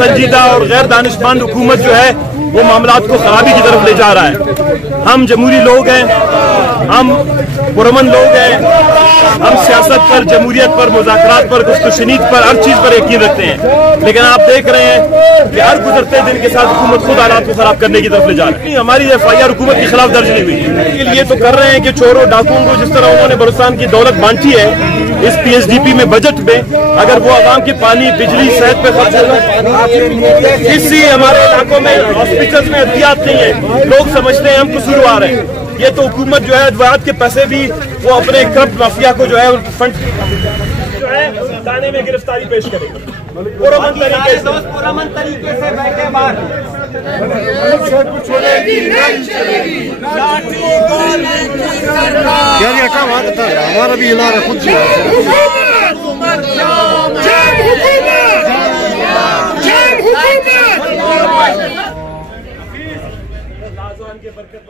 ناسنجیدہ اور غیر دانشمند حکومت جو ہے وہ معاملات کو خرابی کی طرف لے جا رہا ہے۔ ہم جمہوری لوگ ہیں، ہم پرامن لوگ ہیں، ہم سیاست پر، جمہوریت پر، مذاکرات پر، گفت و شنید پر، ہر چیز پر یقین رکھتے ہیں، لیکن آپ دیکھ رہے ہیں کہ ہر گزرتے دن کے ساتھ حکومت خود حالات کو خراب کرنے کی طرف لے جا رہی ہے۔ ہماری FIR حکومت کے خلاف درج نہیں ہوئی، یہ تو کر رہے ہیں کہ چوروں ڈاکوؤں کو جس طرح انہوں نے بلوچستان کی دولت بانٹی ہے اس PSDP میں بجٹ میں، اگر وہ عوام کے پانی، بجلی، صحت پہ خرچ ہوگا، کسی ہمارے علاقوں میں ہاسپٹلز میں احتیاط نہیں ہے، لوگ سمجھتے ہیں ہم قصوروار ہیں۔ یہ تو حکومت جو ہے ادویات کے پیسے بھی وہ اپنے کرپٹ مافیا کو جو ہے فنڈ جو ہے تانے میں گرفتاری پیش کرے گا پرامن طریقے سے بیٹھے باہر۔ ہمارا بھی اعلان ہے خود سے کے برکت